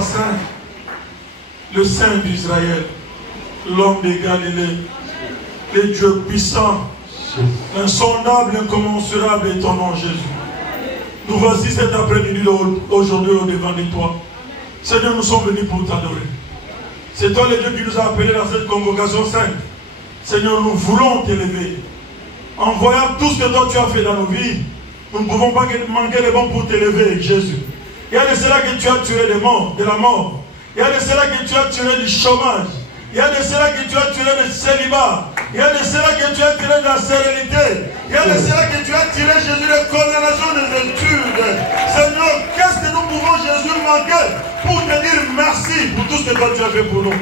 Saint, le Saint d'Israël, l'homme de Galilée, le Dieu puissant, insondable, incommensurable est ton nom, Jésus. Nous voici cet après-midi aujourd'hui au devant de toi. Seigneur, nous sommes venus pour t'adorer. C'est toi le Dieu qui nous a appelés dans cette congrégation sainte. Seigneur, nous voulons t'élever. En voyant tout ce que toi tu as fait dans nos vies, nous ne pouvons pas manquer de bon pour t'élever, Jésus. Il y a de cela que tu as tué de la mort. Il y a de cela que tu as tué du chômage. Il y a de cela que tu as tiré de célibat. Il y a de cela que tu as tiré de la sérénité. Il y a de cela que tu as tiré, Jésus, de condamnation des études. Seigneur, qu'est-ce que nous pouvons, Jésus, manquer pour te dire merci pour tout ce que toi tu as fait pour nous.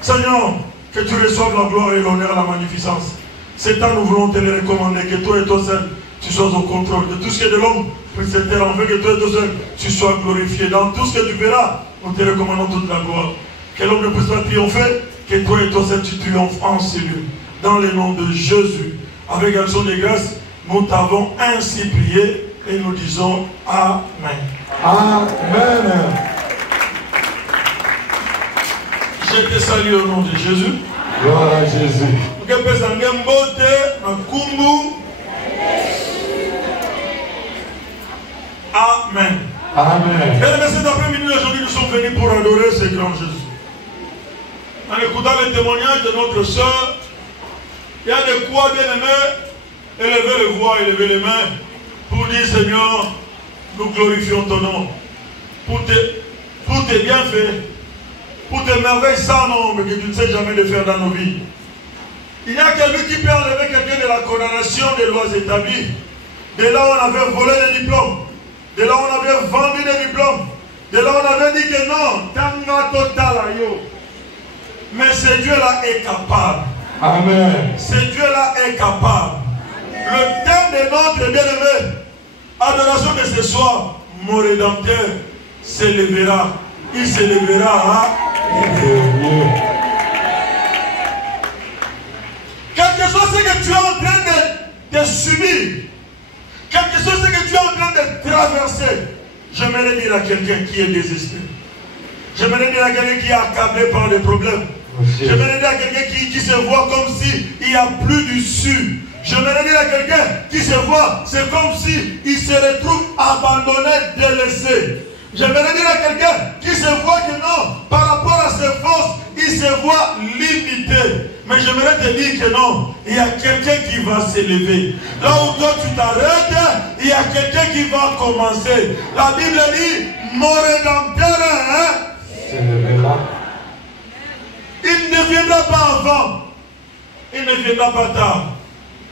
Seigneur, que tu reçoives la gloire et l'honneur et la magnificence. C'est temps, nous voulons te le recommander, que toi et toi seul, tu sois au contrôle de tout ce qui est de l'homme. Pour cette terre, on veut que toi et toi seul, tu sois glorifié. Dans tout ce que tu verras, nous te recommandons toute la gloire. Que l'homme ne puisse pas triompher, que toi et toi seul, tu triomphes en ce lieu. Dans le nom de Jésus, avec action de grâce, nous t'avons ainsi prié et nous disons Amen. Amen. Je te salue au nom de Jésus. Gloire à Jésus. Amen. Amen. Bien, cet après-midi, aujourd'hui, nous sommes venus pour adorer ce grand Jésus. En écoutant le témoignage de notre soeur, il y a de quoi, bien aimé, élever le voix, élever les mains, pour dire, Seigneur, nous glorifions ton nom. Pour tes bienfaits, pour tes merveilles sans nombre que tu ne sais jamais de faire dans nos vies. Il y a quelqu'un qui peut enlever quelqu'un de la condamnation des lois établies. De là où on avait volé les diplômes. De là où on avait vendu des diplômes. De là où on avait dit que non, tanga total yo. Mais ce Dieu-là est capable. Amen. Ce Dieu-là est capable. Le thème de notre bien-aimé, adoration de ce soir, mon Rédempteur s'élèvera. Il s'élèvera. Quelque chose que tu es en train de subir, quelque chose que tu es en train de traverser, j'aimerais dire à quelqu'un qui est désespéré. J'aimerais dire à quelqu'un qui est accablé par des problèmes. J'aimerais dire à quelqu'un qui se voit comme s'il n'y a plus d'issue. J'aimerais dire à quelqu'un qui se voit, c'est comme s'il se retrouve abandonné, délaissé. J'aimerais dire à quelqu'un qui se voit que non, par rapport à ses forces, il se voit limité. Mais j'aimerais te dire que non, il y a quelqu'un qui va s'élever. Là où toi tu t'arrêtes, il y a quelqu'un qui va commencer. La Bible dit, mon Rédempteur S'élèvera. Il ne viendra pas avant, il ne viendra pas tard,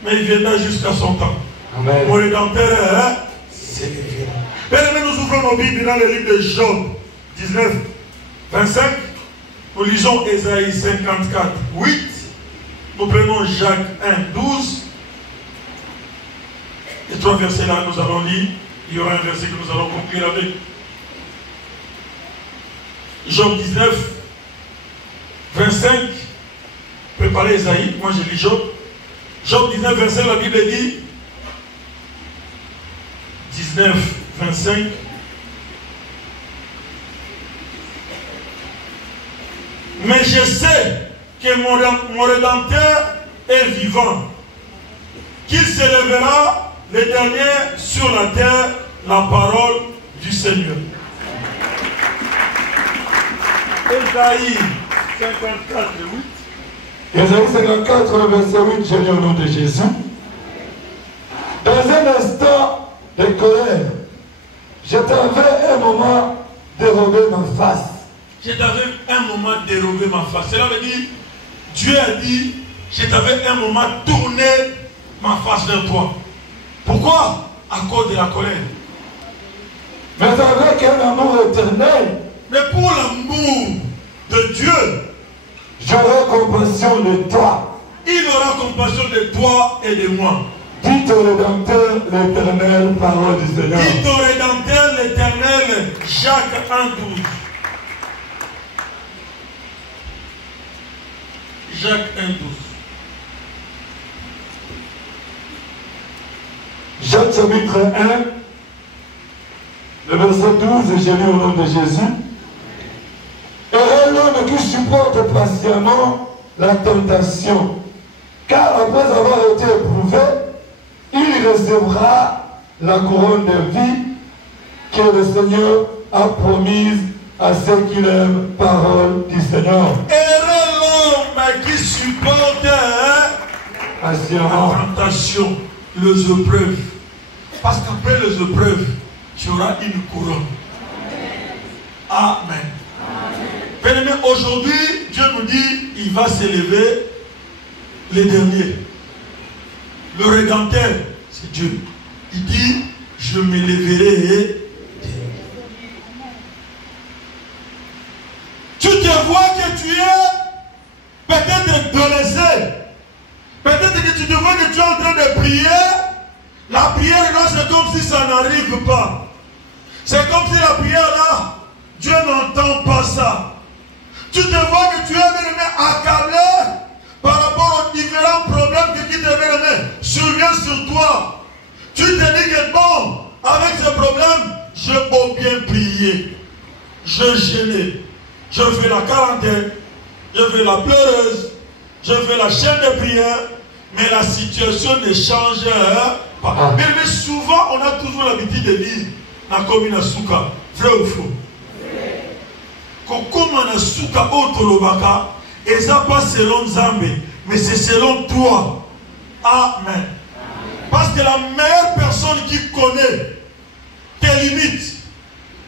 mais il viendra jusqu'à son temps. Amen. Mon Rédempteur s'élèvera. Bien-aimés, nous ouvrons nos Bibles dans le livre de Job 19, 25. Nous lisons Ésaïe 54, 8. Nous prenons Jacques 1, 12. Les trois versets là, nous allons lire. Il y aura un verset que nous allons conclure avec. Job 19, 25. Préparez Ésaïe. Moi, je lis Job. Job 19, 25, la Bible dit 19, 25. Mais je sais que mon Rédempteur est vivant, qu'il s'élèvera le dernier sur la terre, la parole du Seigneur. Ésaïe 54, 8. Ésaïe 54, verset 8, je lis au nom de Jésus. Dans un instant de colère, je t'avais un moment dérobé ma face. Je t'avais un moment dérobé ma face. Cela veut dire, Dieu a dit, je t'avais un moment tourné ma face vers toi. Pourquoi? À cause de la colère. Mais avec un amour éternel, mais pour l'amour de Dieu, j'aurai compassion de toi. Il aura compassion de toi et de moi. Dites au Rédempteur l'Éternel, parole du Seigneur. Dites au Rédempteur l'Éternel, Jacques 1, 12. Jacques 1, 12. Jacques chapitre 1, le verset 12, je lis au nom de Jésus. Heureux l'homme qui supporte patiemment la tentation, car après avoir été éprouvé, il recevra la couronne de vie que le Seigneur a promise à ceux qui l'aiment, parole du Seigneur. Heureux l'homme qui supporte patiemment la tentation, les épreuves. Parce qu'après les épreuves, tu auras une couronne. Amen. Bien-aimés, aujourd'hui, Dieu nous dit, il va s'élever les derniers. Le Rédempteur, c'est Dieu. Il dit, je m'élèverai. Tu te vois que tu es peut-être délaissé. Peut-être que tu te vois que tu es en train de prier. La prière là, c'est comme si ça n'arrive pas. C'est comme si la prière là, Dieu n'entend pas ça. Tu te vois que tu es bien accablé par rapport aux différents problèmes qui te surviennent sur toi. Tu te dis que bon, avec ce problème, je peux bien prier. Je gêne. Je fais la quarantaine. Je fais la pleureuse. Je fais la chaîne de prière. Mais la situation ne change pas. Mais souvent, on a toujours l'habitude de dire na commune Souka, vrai ou faux? Comme on a Souka Otolobaka, et ça pas selon Zambé, mais c'est selon toi. Amen. Parce que la meilleure personne qui connaît tes limites,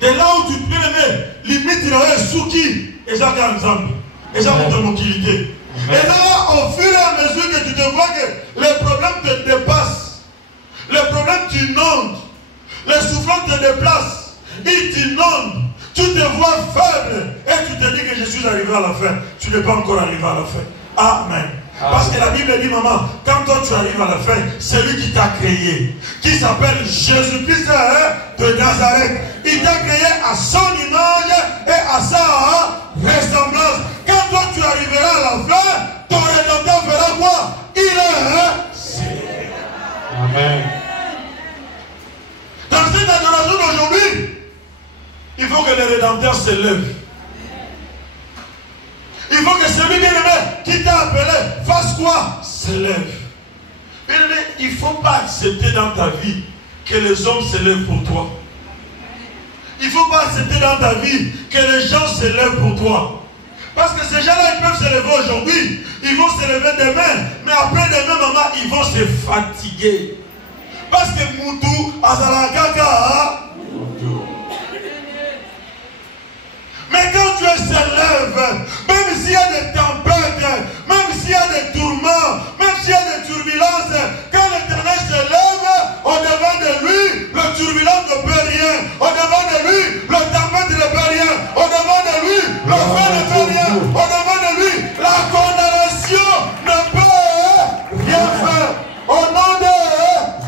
de là où tu peux aimer, limite il y a Souki, et ça gagne Zambé, et ça monte en utilité. Et là, au fur et à mesure que tu te vois que les problèmes te dépassent, les problèmes t'inondent, les souffrances te déplacent, ils t'inondent, tu te vois faible et tu te dis que je suis arrivé à la fin. Tu n'es pas encore arrivé à la fin. Amen. Parce que la Bible dit, maman, quand toi tu arrives à la fin, c'est lui qui t'a créé, qui s'appelle Jésus-Christ de Nazareth. Il t'a créé à son image et à sa ressemblance. Quand toi tu arriveras à la fin, ton Rédempteur fera quoi? Il est Amen. Dans cette adoration d'aujourd'hui, il faut que le Rédempteur se lève. Il faut que celui bien-aimé qui t'a appelé fasse quoi? Se lève. Bien-aimé, il ne faut pas accepter dans ta vie que les hommes se lèvent pour toi. Il ne faut pas accepter dans ta vie que les gens se lèvent pour toi. Parce que ces gens-là, ils peuvent se lever aujourd'hui. Ils vont se lever demain. Mais après-demain, maman, ils vont se fatiguer. Parce que Moutou, Azalakaka, mais quand Dieu se lève, même s'il y a des tempêtes, même s'il y a des tourments, même s'il y a des turbulences, quand l'Éternel se lève, au-devant de lui, le turbulence ne peut rien. Au-devant de lui, le tempête ne peut rien. Au-devant de lui, le feu ne peut rien. Au-devant de lui, la condamnation ne peut rien faire. Au nom de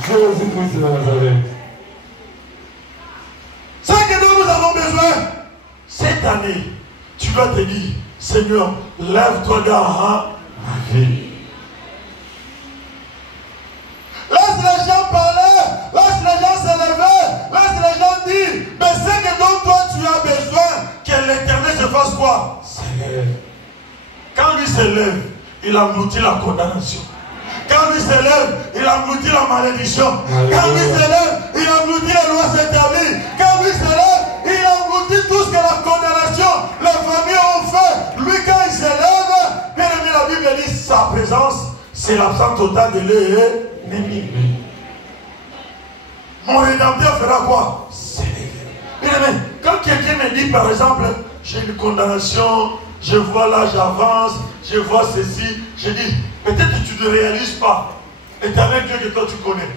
Jésus-Christ de Nazareth. Ce que nous avons besoin, cette année, tu vas te dire, Seigneur, lève-toi dans ma vie. Laisse les gens parler, laisse les gens se lever, laisse les gens dire, mais ce que dont toi tu as besoin, que l'Éternel se fasse quoi? Quand lui se lève, il engloutit la condamnation. Quand lui se lève, il engloutit la malédiction. Quand lui se lève, il engloutit les lois établies. Quand lui se lève, il engloutit tout ce que la condamnation, les familles ont fait. Lui, quand il se lève, bien aimé, la Bible dit sa présence, c'est l'absence totale de l'ennemi. Mon Rédempteur fera quoi? S'élever. Bien aimé, quand quelqu'un me dit, par exemple, j'ai une condamnation, je vois là, j'avance, je vois ceci, je dis, peut-être que tu ne réalises pas l'Éternel Dieu que toi tu connais.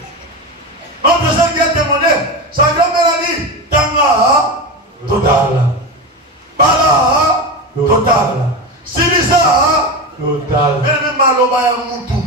Notre Seigneur qui a témoigné, sa grand-mère a dit, Tanga, total. Bala, total. Silisa, total. Même Malobaya Moutou.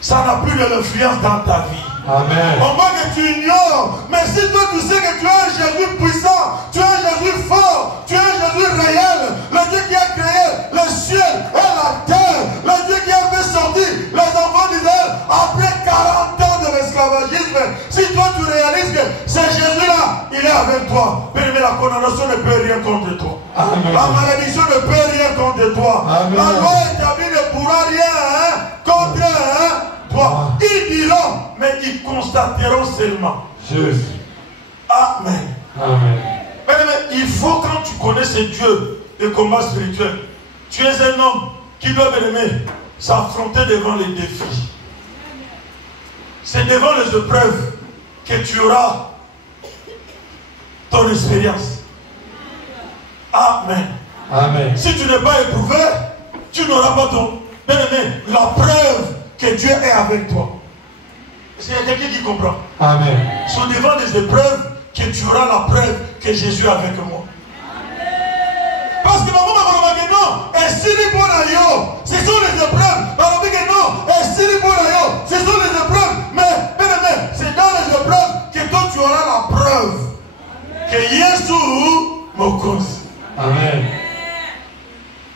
Ça n'a plus de l'influence dans ta vie. Amen. Au moins que tu ignores, mais si toi tu sais que tu es un Jésus puissant, tu es un Jésus fort, tu es un Jésus réel, le Dieu qui a créé le ciel et la terre, le Dieu qui a fait sortir les enfants d'Israël après 40 ans de l'esclavagisme, si toi tu réalises que c'est Jésus-là, il est avec toi, mais la condamnation ne peut rien contre toi. Amen. La malédiction ne peut rien contre toi. Amen. La loi établie ne pourra rien contre toi. Ils diront, mais ils constateront seulement. Jésus. Amen. Amen. Mais il faut, quand tu connais ce Dieu, le combat spirituel, tu es un homme qui doit, bien aimé, s'affronter devant les défis. C'est devant les épreuves que tu auras ton expérience. Amen. Amen. Si tu n'es pas éprouvé, tu n'auras pas ton... Bien-aimé, la preuve que Dieu est avec toi. Est-ce qu'il y a quelqu'un qui comprend? Amen. Sur devant des épreuves, que tu auras la preuve que Jésus est avec moi. Parce que maman m'a dit non, et si les bon aïeux, ce sont les épreuves. Maman m'a dit non, et si les bon aïeux, ce sont les épreuves. Mais, bien-aimé, c'est dans les épreuves que toi tu auras la preuve que Jésus me cause. Amen.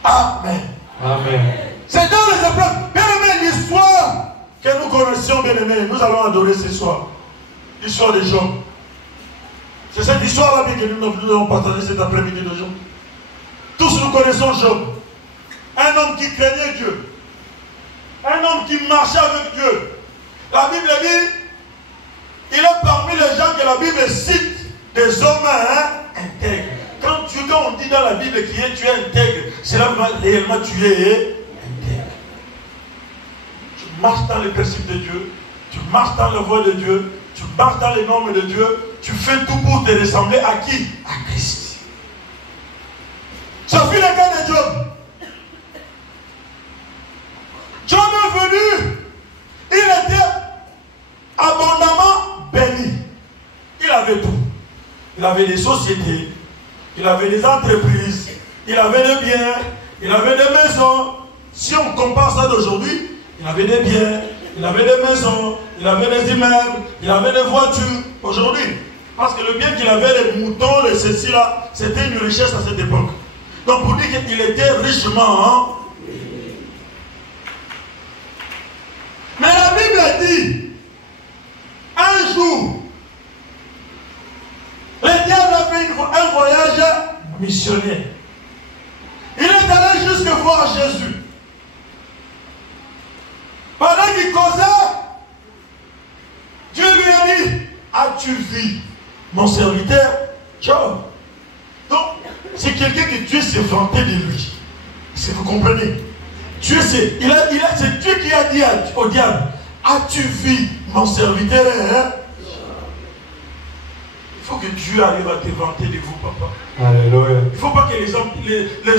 Amen. Amen. C'est dans les épreuves. Bien-aimé, l'histoire que nous connaissions, bien-aimé, nous allons adorer ce soir. L'histoire de Job. C'est cette histoire-là que nous allons partager cet après-midi de Job. Tous nous connaissons Job. Un homme qui craignait Dieu. Un homme qui marchait avec Dieu. La Bible dit, il est parmi les gens que la Bible cite des hommes intègres. Quand on dit dans la Bible qu'il est tu es intègre, c'est là réellement tu es intègre. Tu marches dans les principes de Dieu, tu marches dans la voie de Dieu, tu marches dans les normes de Dieu, tu fais tout pour te ressembler à qui? À Christ. Ça fut le cas de Job. Job est venu, il était abondamment béni. Il avait tout. Il avait des sociétés, il avait des entreprises, il avait des biens, il avait des maisons. Si on compare ça d'aujourd'hui, il avait des biens, il avait des maisons, il avait des immeubles, il avait des voitures. Aujourd'hui, parce que le bien qu'il avait, les moutons, les ceci là, c'était une richesse à cette époque. Donc pour dire qu'il était richement. Mais la Bible dit, un jour, le diable a fait un voyage missionnaire. Il est allé jusque voir Jésus. Pendant qu'il causait, Dieu lui a dit, as-tu vu mon serviteur Job? Donc, c'est quelqu'un que Dieu s'est vanté de lui. Si vous comprenez. C'est Dieu qui a dit au diable, as-tu vu mon serviteur Il faut que Dieu arrive à te vanter de vous, papa. Alléluia. Il ne faut pas que les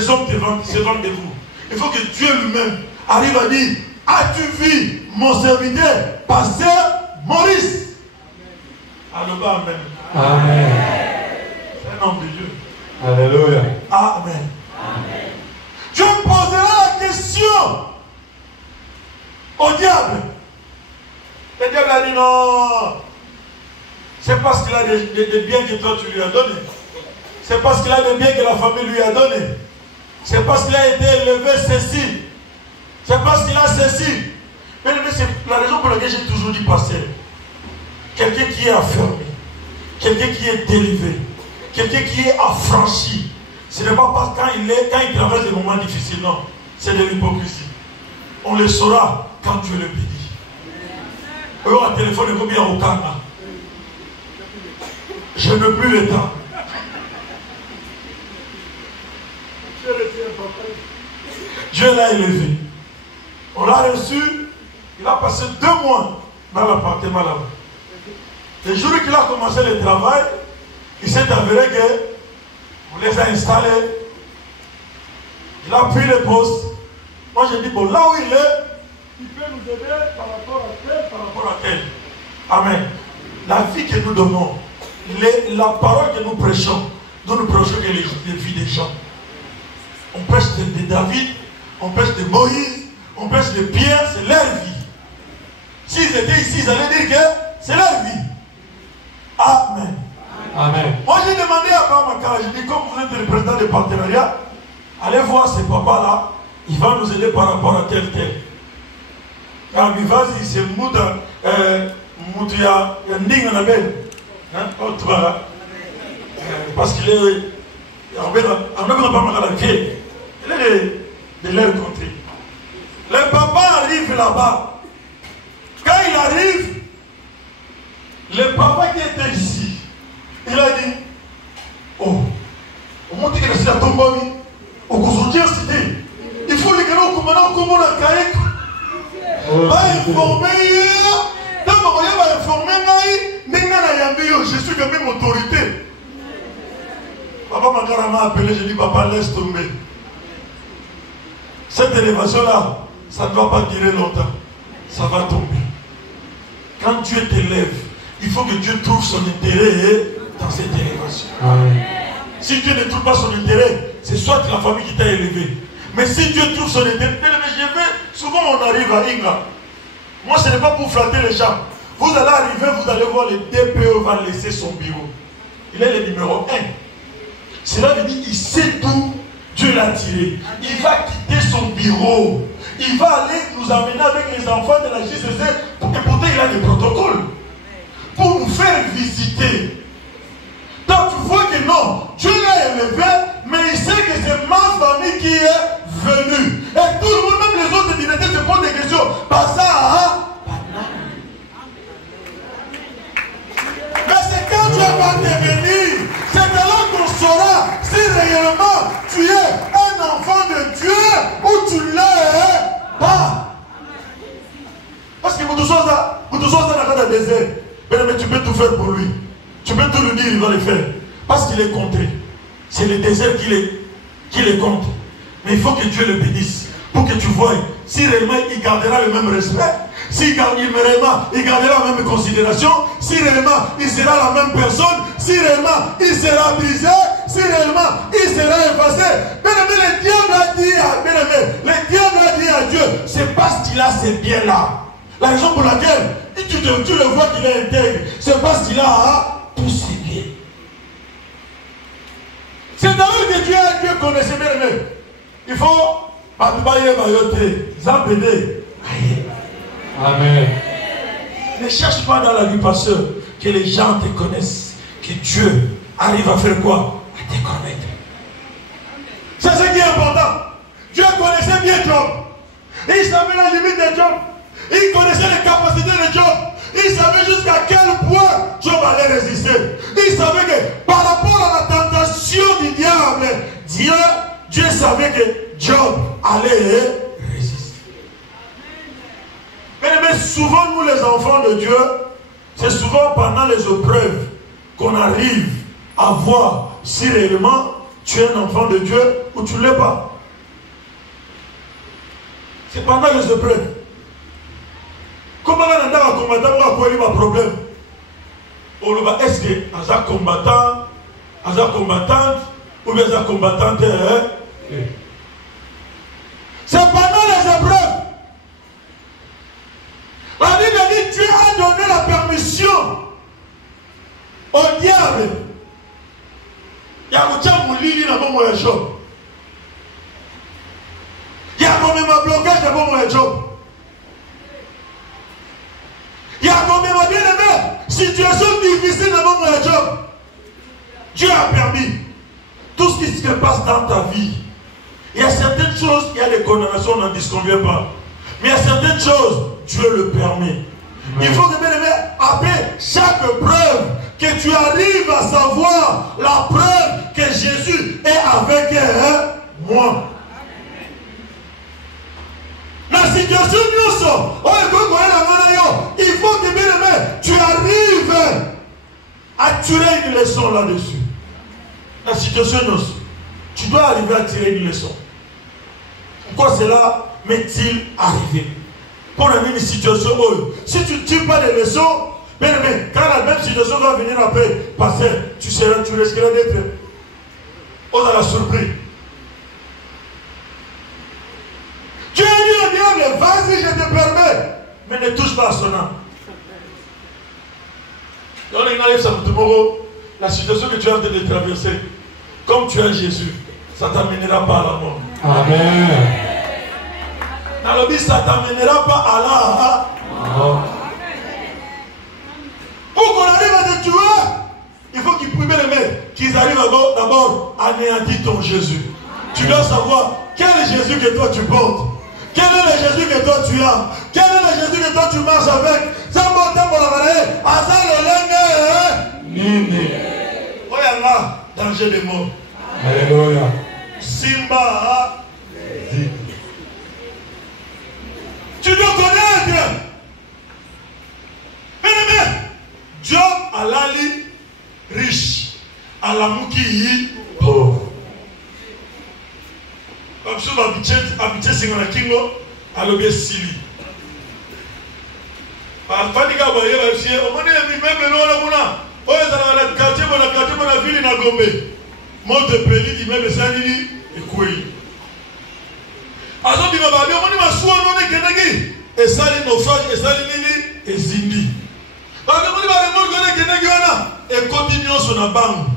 hommes se vantent de vous. Il faut que Dieu lui-même arrive à dire, as-tu vu mon serviteur, pasteur Maurice? Alléluia. Amen. Amen. C'est un homme de Dieu. Alléluia. Amen. Amen. Dieu posera la question au diable. Le diable a dit non. C'est parce qu'il a des biens que toi tu lui as donné. C'est parce qu'il a des biens que la famille lui a donné. C'est parce qu'il a été élevé ceci. C'est parce qu'il a ceci. Mais c'est la raison pour laquelle j'ai toujours dit pasteur. Quelqu'un qui est affermi. Quelqu'un qui est délivré. Quelqu'un qui est affranchi. Ce n'est pas parce quand il traverse des moments difficiles, non. C'est de l'hypocrisie. On le saura quand Dieu le bénit. Eux, un téléphone est combien au Ghana. Je n'ai plus le temps. Dieu l'a élevé. On l'a reçu. Il a passé 2 mois dans l'appartement là-bas. Le jour qu'il a commencé le travail, il s'est avéré qu'on les a installés. Il a pris le poste. Moi j'ai dit, bon, là où il est, il peut nous aider par rapport à tel, par rapport à tel. Amen. La vie que nous donnons, la parole que nous prêchons que les vies des gens. On prêche de David, on prêche de Moïse, on prêche de Pierre, c'est leur vie. S'ils étaient ici, ils allaient dire que c'est leur vie. Amen. Amen. Moi j'ai demandé à Bamakara, j'ai dit, comme vous êtes le président des partenariats, allez voir ces papas-là, il va nous aider par rapport à tel. Quand il va, c'est Mouta, Moutia, Nding Anabel. Parce qu'il est. Il est de leur contrée. Le papa arrive là-bas. Quand il arrive, le papa qui était ici, il a dit, oh, au moins tu es la tombe, au Kouzoudia cité, il faut les gars au commandant comme on a caïk. Va informer, d'abord il va informer, je suis quand même autorité. Papa Makara m'a appelé, je dis papa laisse tomber. Cette élévation-là, ça ne va pas durer longtemps. Ça va tomber. Quand Dieu t'élève, il faut que Dieu trouve son intérêt dans cette élévation. Amen. Si Dieu ne trouve pas son intérêt, c'est soit la famille qui t'a élevé. Mais si Dieu trouve son intérêt, souvent on arrive à Inga. Moi, ce n'est pas pour flatter les gens. Vous allez arriver, vous allez voir le DPE va laisser son bureau. Il est le numéro 1. Cela veut dire qu'il sait d'où Dieu l'a tiré. Il va quitter son bureau. Il va aller nous amener avec les enfants de la JCC. Et pourtant, il a des protocoles. Pour nous faire visiter. Donc, tu vois que non, Dieu l'a élevé, mais il sait que c'est ma famille qui est venue. Et tout le monde, même les autres dignitaires, se posent des questions. Pas ça, mais c'est quand Dieu va te venir, c'est alors qu'on saura si réellement tu es un enfant de Dieu ou tu ne l'es pas. Parce que vous tous ça dans le désert. Mais tu peux tout faire pour lui. Tu peux tout lui dire, il va le faire. Parce qu'il est contré. C'est le désert qui les compte. Mais il faut que Dieu le bénisse. Pour que tu vois si réellement il gardera le même respect. Si réellement il gardera la même considération. Si réellement il sera la même personne. Si réellement il sera brisé. Si réellement il sera effacé. Bien-aimé, le diable a dit à Dieu, c'est parce qu'il a ces biens-là. La raison pour laquelle tu le vois qu'il est intègre, c'est parce qu'il a tous ses biens. C'est dans le que Dieu connaissait bien aimé. Il faut Amen. Ne cherche pas dans la vie, pasteur, que les gens te connaissent, que Dieu arrive à faire quoi? À te connaître. C'est ce qui est important. Dieu connaissait bien Job. Il savait la limite de Job. Il connaissait les capacités de Job. Il savait jusqu'à quel point Job allait résister. Il savait que par rapport à la tentation du diable, Dieu savait que Job allait résister. Mais souvent, nous les enfants de Dieu, c'est souvent pendant les épreuves qu'on arrive à voir si réellement tu es un enfant de Dieu ou tu ne l'es pas. C'est pendant les épreuves. Comment on a un combattant ou un problème? Est-ce que un combattant, un combattante ou bien un combattante? C'est pendant les épreuves. La Bible dit Dieu a donné la permission au diable. Il y a un moulini dans mon job. Il y a quand même un blocage dans mon job. Il y a quand même un bien-aimé, situation difficile dans mon job. Dieu a permis tout ce qui se passe dans ta vie. Il y a certaines choses, il y a des condamnations, on n'en disconvient pas. Mais il y a certaines choses, Dieu le permet. Il faut que, bien-aimé, après chaque preuve, que tu arrives à savoir la preuve que Jésus est avec moi. La situation il faut que, bien-aimé, tu arrives à tirer une leçon là-dessus. La situation, tu dois arriver à tirer une leçon. Pourquoi cela m'est-il arrivé? Pour une situation où, si tu ne tires pas les leçons, bien aimé, quand la même situation va venir après passer, tu risqueras d'être dans la surprise. Dieu dit au diable, vas-y, je te permets, mais ne touche pas à son âme. Donc, la situation que tu es en train de traverser, comme tu es Jésus, ça ne t'amènera pas à la mort. Amen. Dans le but, ça ne t'amènera pas à la mort. Pour qu'on arrive à te tuer, il faut qu'ils arrivent d'abord à anéantir ton Jésus. Tu dois savoir quel est Jésus que toi tu portes. Quel est le Jésus que toi tu as? Quel est le Jésus que toi tu marches avec? C'est un bon temps pour la vallée. Asa le Nini. Oyanga, danger de mort. Alléluia. Simba. Tu dois connaître. Mais Job a l'ali riche. A la mouki pauvre. habité Singona Kingo, à l'obé Sili. Par Fadiga Boye, on m'a dit, même non, là, on est dans la quartier, la ville, na Gombe. Montepellier, immeuble Sanili, et Koué. Alors, il m'a dit, on m'a souvent donné Kenegi, et Sali naufrage, et Sali Nili, et Zindi. Alors, on m'a dit, et continuons sur la banque.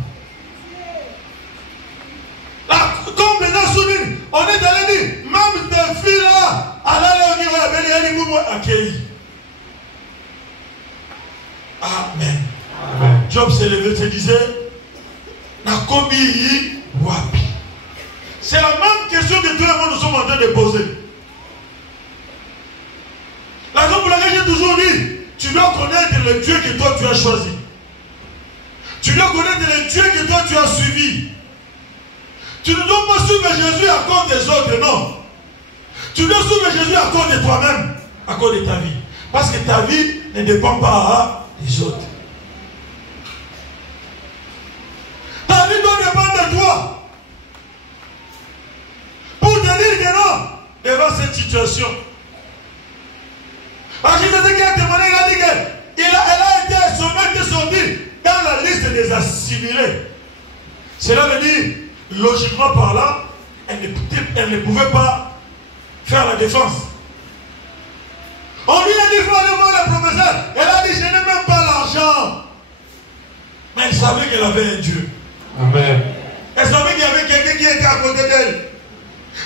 Comme les Assounines, on est allé dire, même des filles là, à la accueilli. Amen. Job s'est levé, se disait, c'est la même question que tout le monde nous sommes en train de poser. La raison pour laquelle j'ai toujours dit, tu dois connaître le Dieu que toi tu as choisi. Tu dois connaître le Dieu que toi tu as suivi. Tu ne dois pas suivre Jésus à cause des autres, non. Tu dois suivre Jésus à cause de toi-même, à cause de ta vie. Parce que ta vie ne dépend pas des autres. Ta vie doit dépendre de toi. Pour te dire que non, devant cette situation. Parce que c'est qui a témoigné, il a dit qu'elle a été, son nom était sorti dans la liste des assimilés. Cela veut dire, logiquement parlant, elle ne pouvait pas faire la défense. On lui a dit, il faut aller voir le professeur. Elle a dit, je n'ai même pas l'argent. Mais elle savait qu'elle avait un Dieu. Amen. Elle savait qu'il y avait quelqu'un qui était à côté d'elle.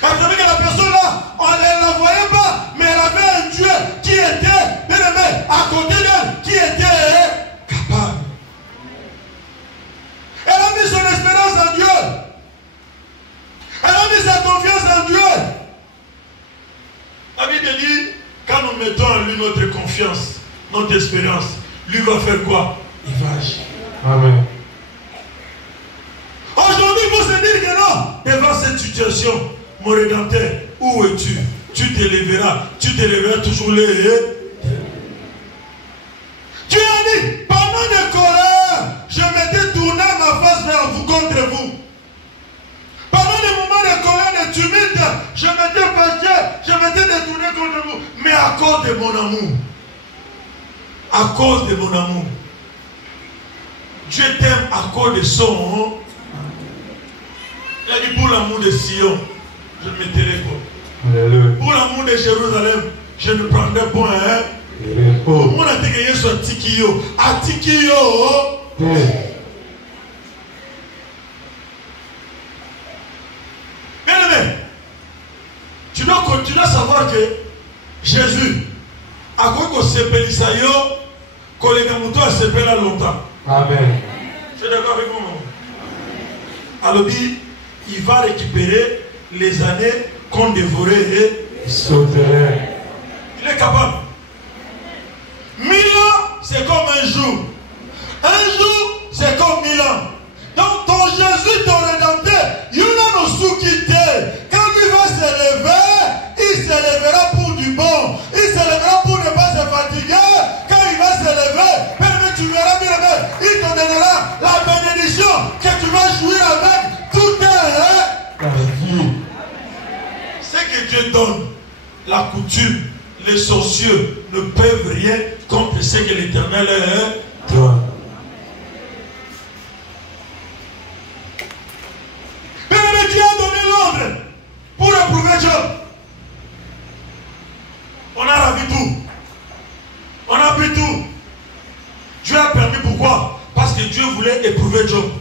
Elle savait que la personne là, on ne la voyait pas, mais elle avait un Dieu qui était, bien aimé, à côté d'elle, qui était capable. Elle a mis son espérance en Dieu. Elle a mis sa confiance en Dieu. La Bible dit, quand nous mettons en lui notre confiance, notre espérance, lui va faire quoi? Il va agir. Amen. Aujourd'hui, il faut se dire que non, devant cette situation, mon Rédempteur, où es-tu? Tu t'élèveras toujours les. Tu as dit, pendant des colères, je m'étais tourné ma face vers vous, contre vous. Pendant des moments de colère, de tumulte, je m'étais fâché, je m'étais détourné contre vous. Mais à cause de mon amour, Dieu t'aime à cause de son. Il a dit, pour l'amour de Sion, je ne me tairai pas. Pour l'amour de Jérusalem, je ne prendrai point. Pour mon atelier soit Tikio. À Tikio. Bien aimé, tu dois continuer à savoir que Jésus, à quoi qu'on s'appelle Isaïo, qu'on les gamoutos a s'appelé là longtemps. Amen. Tu es d'accord avec moi? Alors, il va récupérer les années qu'on dévorait et sauterait. Il est capable. 1000 ans, c'est comme un jour. Un jour, c'est comme 1000 ans. Donc ton Jésus, ton Rédempteur, il a nos sous-quittés. Quand il va se lever, il se lèvera pour du bon. Il se lèvera pour ne pas se fatiguer. Quand il va se lever, tu verras bien, il te donnera la bénédiction que tu vas jouir avec toute ta vie. Ce que Dieu donne, la coutume, les sorciers ne peuvent rien contre ce que l'Éternel donne. Mais Dieu a donné l'ordre pour éprouver Job. On a ravi tout. On a pris tout. Dieu a permis, pourquoi? Parce que Dieu voulait éprouver Job.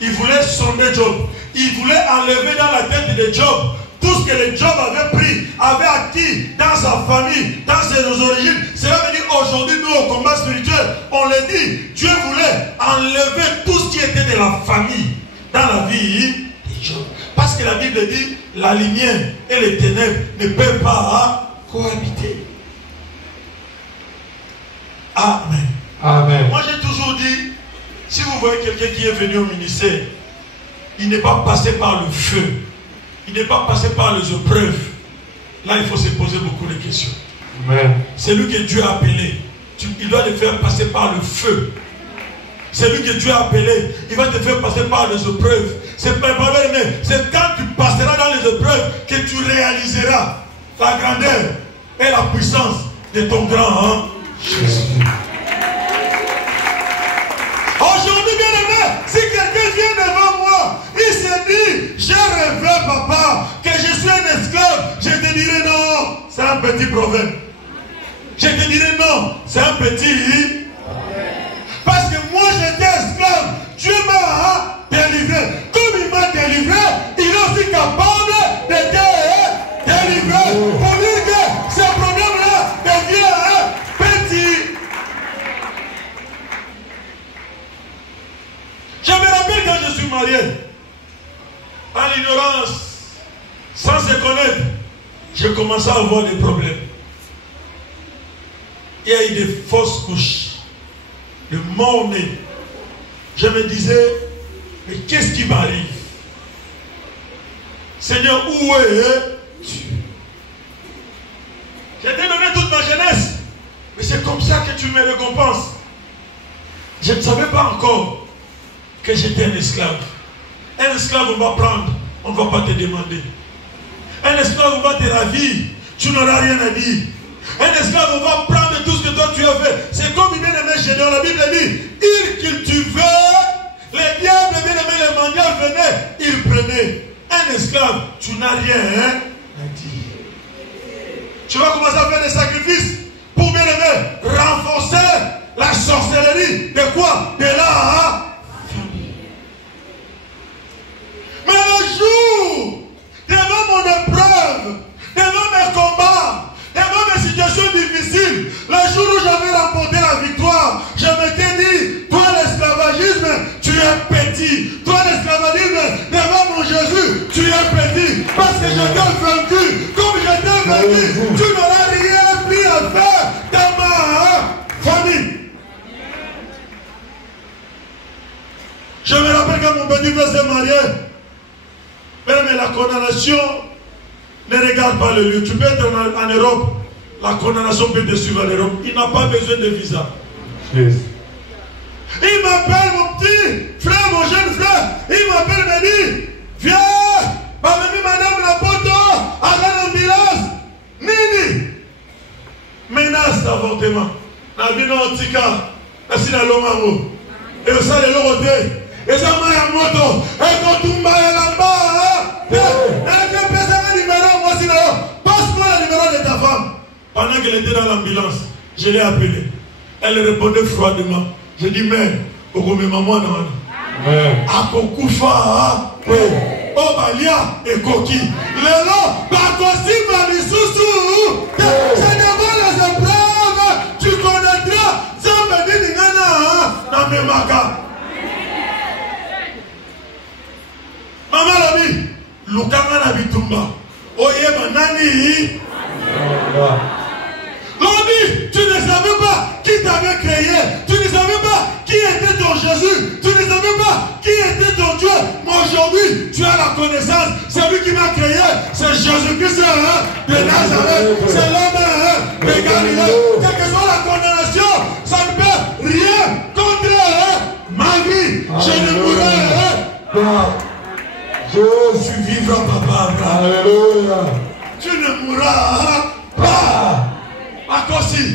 Il voulait sonder Job. Il voulait enlever dans la tête de Job tout ce que le Job avait pris, avait acquis dans sa famille, dans ses origines. Cela veut dire aujourd'hui, nous au combat spirituel, on le dit, Dieu voulait enlever tout ce qui était de la famille dans la vie de Job. Parce que la Bible dit, la lumière et les ténèbres ne peuvent pas cohabiter. Amen. Amen. Moi j'ai toujours dit, si vous voyez quelqu'un qui est venu au ministère, il n'est pas passé par le feu, il n'est pas passé par les épreuves. Là il faut se poser beaucoup de questions. Amen. C'est lui que Dieu a appelé. Il doit le faire passer par le feu. C'est lui que Dieu a appelé. Il va te faire passer par les épreuves. C'est quand tu passeras dans les ces épreuves que tu réaliseras la grandeur et la puissance de ton grand Jésus. Aujourd'hui, bien aimé, si quelqu'un vient devant moi, il se dit, j'ai rêvé, papa, que je suis un esclave, je te dirai non, c'est un petit proverbe. Je te dirai non, c'est un petit. Parce que moi j'étais esclave, Dieu m'a délivré. Comme il m'a délivré, il est aussi capable de te délivrer. Pour dire que ce problème-là devient petit. Je me rappelle quand je suis marié, à l'ignorance, sans se connaître, j'ai commencé à avoir des problèmes. Il y a eu des fausses couches, de morts-nés. Je me disais, mais qu'est-ce qui m'arrive? Seigneur, où es-tu? Je t'ai donné toute ma jeunesse, mais c'est comme ça que tu me récompenses. Je ne savais pas encore que j'étais un esclave. Un esclave, on va prendre, on ne va pas te demander. Un esclave, on va te ravir, tu n'auras rien à dire. Un esclave, on va prendre tout ce que toi tu as fait. C'est comme bien aimé Gédéon, la Bible dit, il cultivait, les diables, bien aimé, les mendiants venaient, ils prenaient. Un esclave, tu n'as rien à dire. Tu vas commencer à faire des sacrifices pour bien aimé, renforcer la sorcellerie. De quoi? De la famille. Mais le jour, devant mon épreuve, devant mes combats, devant mes situations difficiles, le jour où j'avais remporté la victoire, je m'étais dit, toi l'esclavagisme, tu es petit. Toi l'esclavagisme, devant mon Jésus, tu es petit. Parce que je t'ai vaincu. Comme je t'ai vaincu, tu n'auras rien plus à faire dans ma famille. Je me rappelle quand mon petit frère s'est marié, mais la condamnation ne regarde pas le lieu. Tu peux être en Europe, la condamnation peut te suivre en Europe. Il n'a pas besoin de visa. Yes. Il m'appelle, mon petit frère, mon jeune frère. Il m'appelle, me dit, viens, madame la poto, à l'ambulance. Nini. Menace d'avortement. Nabino Tika, Nasina Lomango. Et au sein de l'Oroté. Et ça m'a à moto. Et quand tu m'as là-bas, passe-moi le numéro de ta femme. Pendant qu'elle était dans l'ambulance, je l'ai appelée. Elle répondait froidement. Je dis, mais, au maman, non. Akokufa, Obalia et Koki. Lélo, Bakosi, Marisoussou. C'est devant les épreuves. Tu connaîtras. Ça me dit, Ningana, Namemaka. Maman l'a dit, Lukanga Nabitumba. Oye Manani. L'homme, tu ne savais pas qui t'avait créé. Tu ne savais pas qui était ton Jésus. Tu ne savais pas qui était ton Dieu. Mais aujourd'hui, tu as la connaissance. C'est lui qui m'a créé. C'est Jésus-Christ de Nazareth. C'est l'homme de Galilée. Quelle que soit la condamnation, ça ne peut rien contre ma vie. Je ne mourrai pas. Tu vivras, papa. Alléluia. Tu ne mourras pas. Bakosi.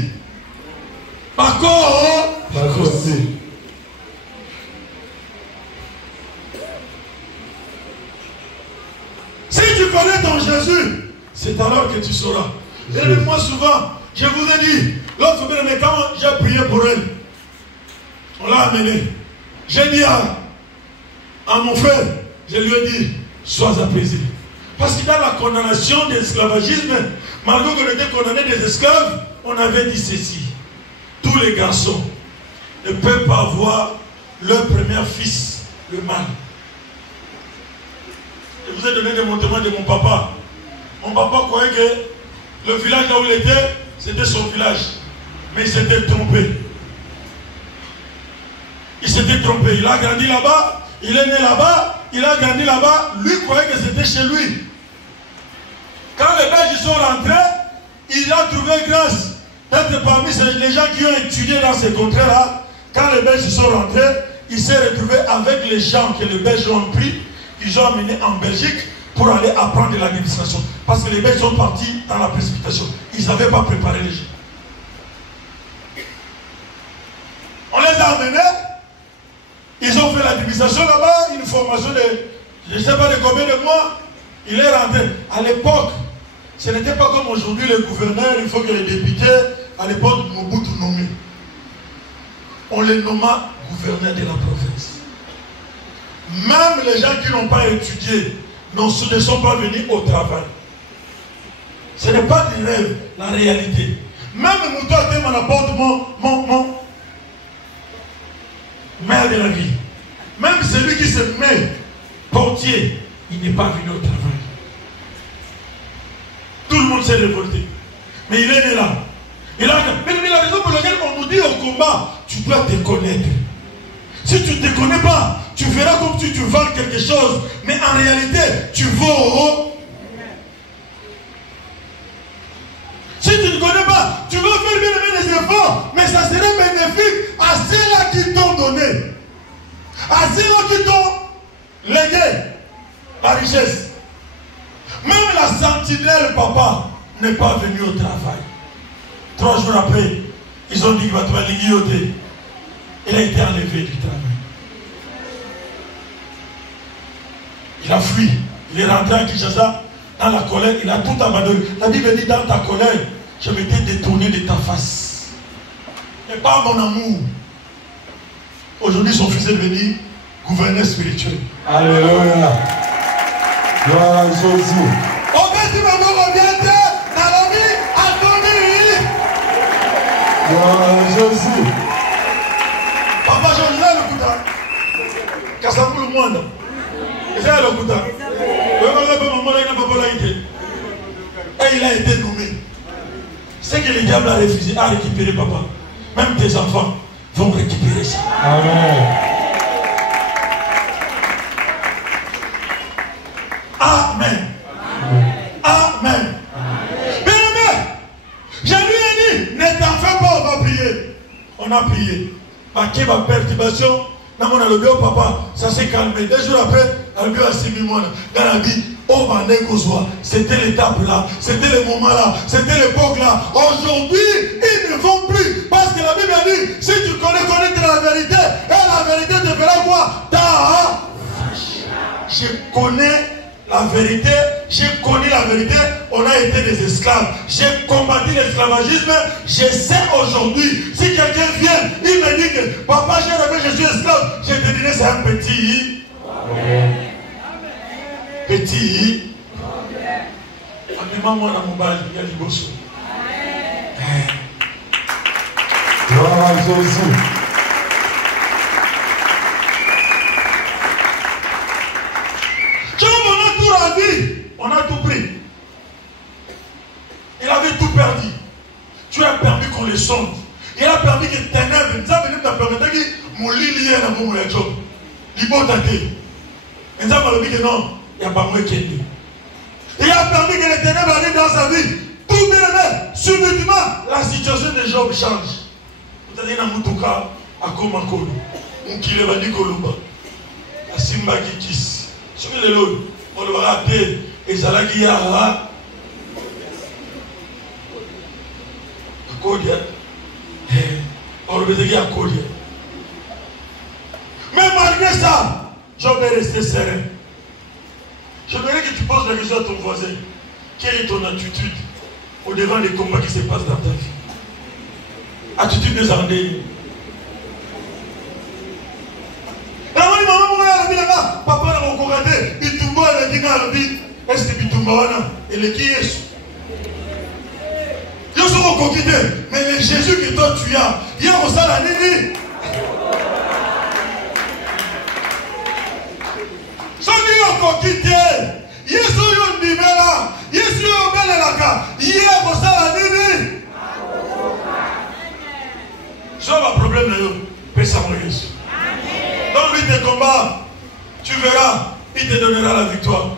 Bakosi. Si tu connais ton Jésus, c'est alors que tu sauras. Et moi souvent, je vous ai dit, l'autre semaine, mais quand j'ai prié pour elle, on l'a amené. J'ai dit à mon frère, je lui ai dit, sois apaisé. Parce que dans la condamnation de l'esclavagisme, malgré qu'on était condamné des esclaves, on avait dit ceci. Tous les garçons ne peuvent pas avoir leur premier fils, le mâle. Je vous ai donné des montements de mon papa. Mon papa croyait que le village là où il était, c'était son village. Mais il s'était trompé. Il s'était trompé. Il a grandi là-bas, il est né là-bas, il a grandi là-bas. Lui croyait que c'était chez lui. Quand les Belges sont rentrés, il a trouvé grâce d'être parmi les gens qui ont étudié dans ces contrées-là. Quand les Belges sont rentrés, il s'est retrouvé avec les gens que les Belges ont pris, ils ont amenés en Belgique pour aller apprendre de l'administration. Parce que les Belges sont partis dans la précipitation. Ils n'avaient pas préparé les gens. On les a amenés. Ils ont fait l'administration là-bas, une formation de, je ne sais pas de combien de mois. Il est rentré. À l'époque, ce n'était pas comme aujourd'hui, les gouverneurs, il faut que les députés, à l'époque, Mobutu nommé. On les nomma gouverneurs de la province. Même les gens qui n'ont pas étudié ne sont pas venus au travail. Ce n'est pas des rêves, la réalité. Même Moutoate m'en apporte mon maire de la ville. Même celui qui se met portier, il n'est pas venu au travail. Tout le monde s'est révolté. Mais il est né là. Mais la raison pour laquelle on nous dit au combat, tu dois te connaître. Si tu ne te connais pas, tu feras comme si tu vends quelque chose. Mais en réalité, tu vaux. Si tu ne connais pas, tu vas faire bien des efforts. Mais ça serait bénéfique à ceux-là qui t'ont donné. À ceux-là qui t'ont légué la richesse. Même la sentinelle, papa, n'est pas venue au travail. 3 jours après, ils ont dit qu'il va te faire guilloter. Il a été enlevé du travail. Il a fui. Il est rentré à Kinshasa dans la colère. Il a tout abandonné. La Bible dit dans ta colère, je vais te détourner de ta face. Mais pas mon amour. Aujourd'hui, son fils est devenu gouverneur spirituel. Alléluia. Gloire à Jésus. Gloire à Jésus. Papa, je l'ai le Kouta. Kassamou le monde. Il a le Kouta. Et il a été nommé. C'est que le diable a refusé à récupérer papa. Même tes enfants vont récupérer ça. Amen. Amen. Amen. Bien-aimé, je lui ai dit, ne t'en fais pas, on va prier. On a prié. Qui va perturbation, dans mon alobio, papa, ça s'est calmé. 2 jours après, alobio a suivi moi. Dans la vie, on va c'était l'étape là, c'était le moment là, c'était l'époque là. Aujourd'hui, ils ne vont plus. Parce que la Bible a dit, si tu connais la vérité, et la vérité te fera quoi? Je connais la vérité, j'ai connu la vérité, on a été des esclaves. J'ai combattu l'esclavagisme, je sais aujourd'hui, si quelqu'un vient, il me dit que papa, j'ai rêvé, je suis esclave, je te dirai c'est un petit. Petit. Moi dans mon bal, il y a du bosso. Gloire à Jésus. On a tout pris. Il avait tout perdu. Tu as permis qu'on les sonde. Il a permis que ténèbres, ça veut dire que tu as permis que mon lit lié dans mon job. Il faut t'aider. Et ça m'a dit que non, il n'y a pas moins qui est. Il a permis que les ténèbres arrivent dans sa vie. Tout bien aimé, subitement, la situation de Job change. Vous allez dans mon cas, à Komakolo. On qui va dire Koloba. À Simba qui kiss. Suivez les lots. On le va rappeler. Et ça l'a dit à Kodia. On le dit à Kodia. Mais malgré ça, Job est resté serein. Je voudrais que tu poses la question à ton voisin. Quelle est ton attitude au devant des combats qui se passent dans ta vie? Attitude des endeuillés. Papa n'a pas regardé. Il tombe à la dîner à l'obit. Est-ce que tu tombes là? Et le qui est? Ils sont recoquittés. Mais le Jésus que toi tu as, il y a aussi la nini. Ceux qui ont recoquitté, ils sont en là. Ils sont en belle là. Il y a aussi la nini. C'est un problème là. Pèse-moi Jésus. Donne-lui tes combats, tu verras, il te donnera la victoire.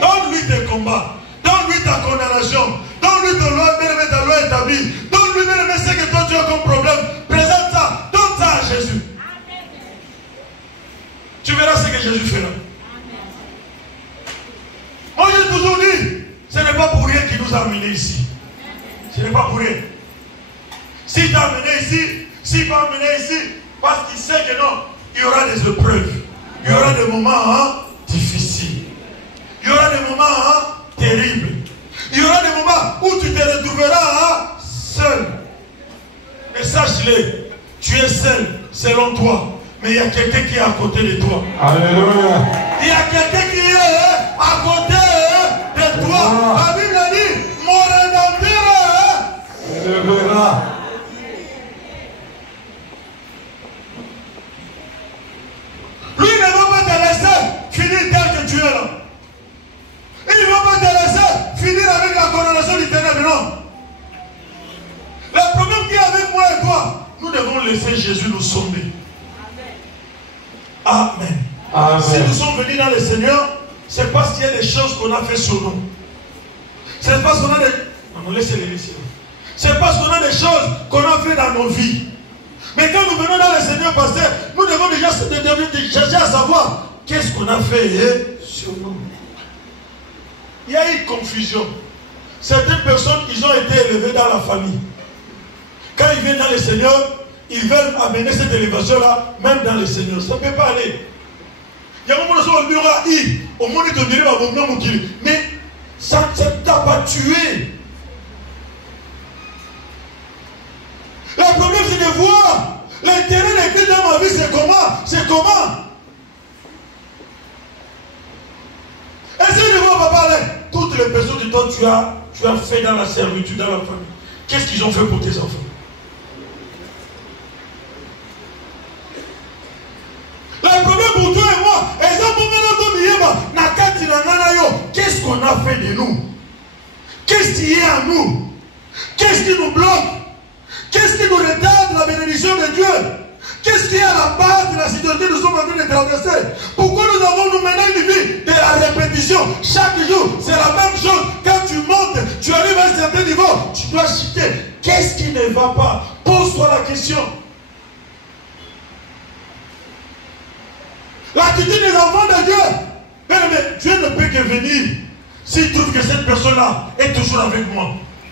Donne-lui tes combats, donne-lui ta condamnation, donne-lui ta loi établie, donne-lui ce que toi tu as comme problème. Présente ça, donne ça à Jésus. Tu verras ce que Jésus fera. nous a amenés ici. Ce n'est pas pour rien. S'il t'a amené ici, s'il t'a amené ici, parce qu'il sait que non, il y aura des épreuves. Il y aura des moments difficiles. Il y aura des moments terribles. Il y aura des moments où tu te retrouveras seul. Mais sache-le, tu es seul selon toi. Mais il y a quelqu'un qui est à côté de toi. Alléluia. Il y a quelqu'un qui est à côté de toi. La Bible dit, mon rédempteur se verra. Lui ne va pas te laisser finir tel que tu es là. Il ne va pas te laisser finir avec la condamnation du ténèbre, non. Le problème qui est avec moi et toi, nous devons laisser Jésus nous sonder. Amen. Amen. Si nous sommes venus dans le Seigneur, c'est parce qu'il y a des choses qu'on a fait sur nous. C'est parce qu'on a des... Non, laissez-les laisser. C'est parce qu'on a des choses qu'on a fait dans nos vies. Mais quand nous venons dans le Seigneur, pasteur, nous devons déjà chercher à savoir qu'est-ce qu'on a fait sur nous. Il y a eu confusion. Certaines personnes, ils ont été élevées dans la famille. Quand ils viennent dans le Seigneur, ils veulent amener cette élévation-là, même dans le Seigneur. Ça ne peut pas aller. Il y a un moment où on dira, au monde de Dieu, mais ça ne t'a pas tué. Le problème, c'est de voir l'intérêt de Christ dans ma vie, c'est comment? C'est comment? Essaye de voir, papa, toutes les personnes de toi, tu as fait dans la servitude, dans la famille. Qu'est-ce qu'ils ont fait pour tes enfants? Le problème pour toi et moi, qu'est-ce qu'on a fait de nous? Qu'est-ce qui est à nous? Qu'est-ce qui nous bloque? Qu'est-ce qui nous retarde la bénédiction de Dieu? Qu'est-ce qui est à la base de la situation que nous sommes en train de traverser? Pourquoi nous avons nous maintenant une vie de la répétition? Chaque jour, c'est la même chose. Quand tu montes, tu arrives à un certain niveau, tu dois chuter. Qu'est-ce qui ne va pas? Pose-toi la question. L'attitude des enfants de Dieu. Mais Dieu ne peut que venir s'il trouve que cette personne-là est toujours avec moi.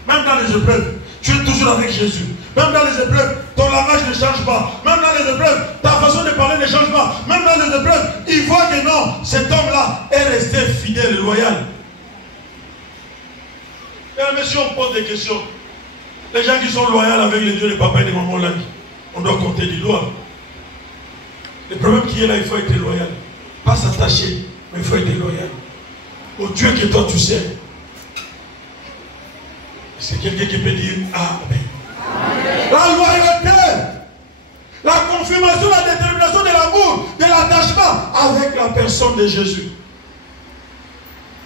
Même dans les épreuves, tu es toujours avec Jésus. Même dans les épreuves, ton langage ne change pas. Même dans les épreuves, ta façon de parler ne change pas. Même dans les épreuves, il voit que non, cet homme-là est resté fidèle et loyal. Et si on pose des questions, les gens qui sont loyaux avec les dieux, les papas et les mamans là, on doit compter du doigt. Le problème qui est là, il faut être loyal. Pas s'attacher, mais il faut être loyal. Au Dieu que toi tu sais. C'est quelqu'un qui peut dire Amen. La loyauté, la confirmation, la détermination de l'amour, de l'attachement avec la personne de Jésus.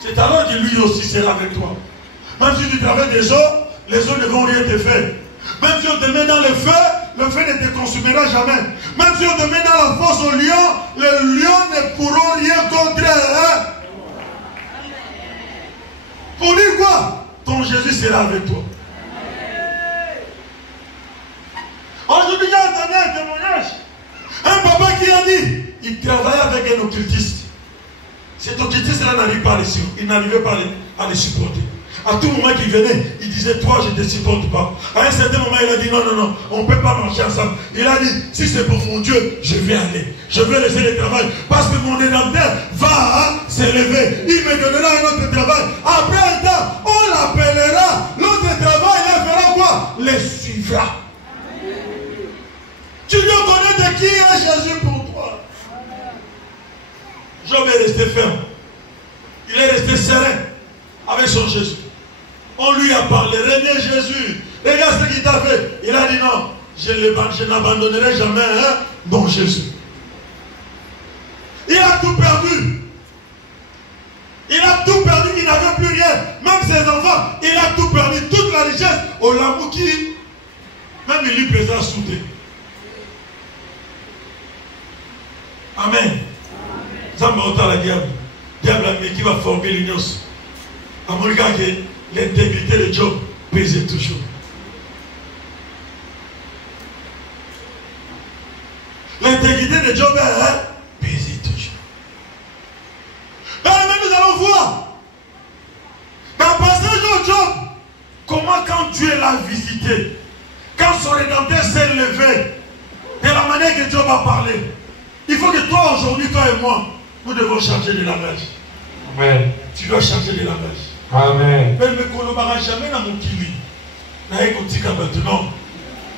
C'est alors que lui aussi sera avec toi. Même si tu travailles des eaux, les eaux ne vont rien te faire. Même si on te met dans le feu ne te consumera jamais. Même si on te met dans la fosse au lion, les lions ne pourront rien contre eux. Pour dire quoi? Ton Jésus sera avec toi. Aujourd'hui, j'ai entendu un témoignage. Un papa qui a dit, il travaillait avec un occultiste. Cet occultiste-là n'arrivait pas à les supporter. À tout moment qu'il venait, il disait, toi, je ne te supporte pas. À un certain moment, il a dit, non, non, non, on ne peut pas marcher ensemble. Il a dit, si c'est pour mon Dieu, je vais aller. Je vais laisser le travail. Parce que mon rédempteur va s'élever. Il me donnera un autre travail. Après un temps, on l'appellera. L'autre travail, il fera quoi? Les suivra. Tu dois connaître qui est Jésus pour toi. Job est resté ferme. Il est resté serein avec son Jésus. On lui a parlé, René Jésus, regarde ce qu'il t'a fait. Il a dit non, je n'abandonnerai jamais mon Jésus. Il a tout perdu. Il a tout perdu, il n'avait plus rien. Même ses enfants, il a tout perdu, toute la richesse. Au l'amour qui, même il lui plaisait à souder. Amen. Ça me retourne à la diable. Diable qui va former l'ignorance. À mon regard, l'intégrité de Job pesait toujours. L'intégrité de Job pesait toujours. Mais nous allons voir. Dans le passage de Job, l'humanité. Quand son Rédempteur s'est levé, de la manière que Dieu va parler, il faut que toi aujourd'hui, toi et moi, nous devons changer de langage. Amen. Tu dois changer de langage. Amen. Mais qu'on ne va jamais dans mon kili. Non,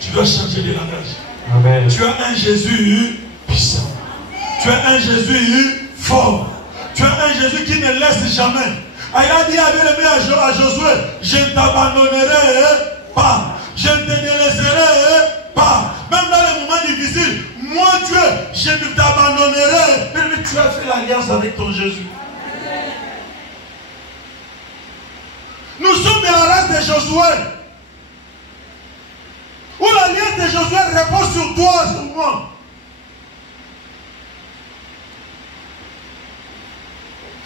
tu dois changer de langage. Amen. Tu as un Jésus puissant. Tu as un Jésus fort. Tu as un Jésus qui ne laisse jamais. Il a dit à Josué, je ne t'abandonnerai pas. Je ne te délaisserai pas. Même dans les moments difficiles, moi Dieu, je ne t'abandonnerai. Mais tu as fait l'alliance avec ton Jésus. Nous sommes de la race de Josué. Où l'alliance de Josué repose sur toi, sur moi.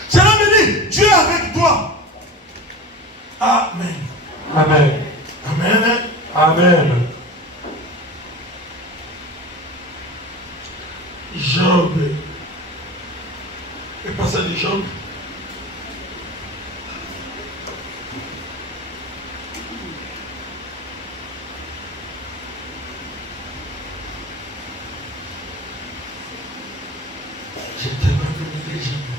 Cela veut dire, Dieu est avec toi. Amen. Amen. Amen. Amen. Job. Le passage de Job. Je t'abandonnerai jamais.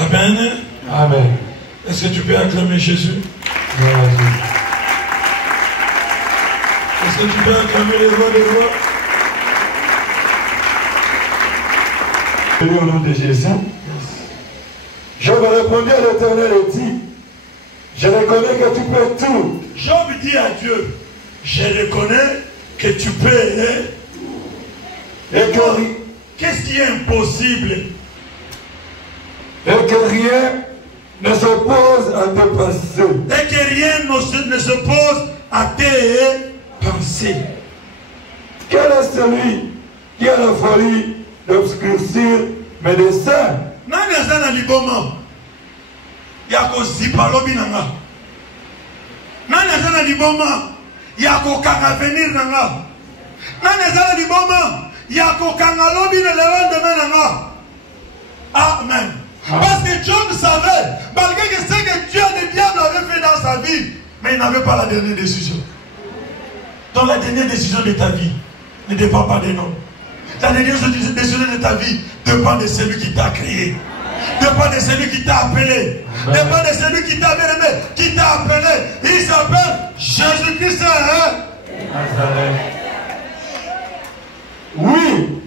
Amen. Amen. Est-ce que tu peux acclamer Jésus? Est-ce que tu peux acclamer les rois des rois? Au nom de Jésus. Job répondit à l'Éternel et dit, je reconnais que tu peux tout. Job dit à Dieu, je reconnais que tu peux. Et que, Qu'est-ce qui est impossible? et que rien ne s'oppose à tes pensées. Et que rien ne se pose à tes pensées. Quel est celui qui a la folie d'obscurcir mes desseins? Nani azana liboma ya kozipa lobi nanga. Nani azana liboma ya kokanga venir nanga. Nani azana liboma ya kokanga lobi na lendemain nanga. Amen. Parce que Job savait, malgré que ce que Dieu le diable avait fait dans sa vie, mais il n'avait pas la dernière décision. Donc la dernière décision de ta vie ne dépend pas des noms. La dernière décision de ta vie dépend de celui qui t'a créé. Dépend de celui qui t'a appelé. Dépend de celui qui t'a aimé, qui t'a appelé. Il s'appelle Jésus-Christ. Oui,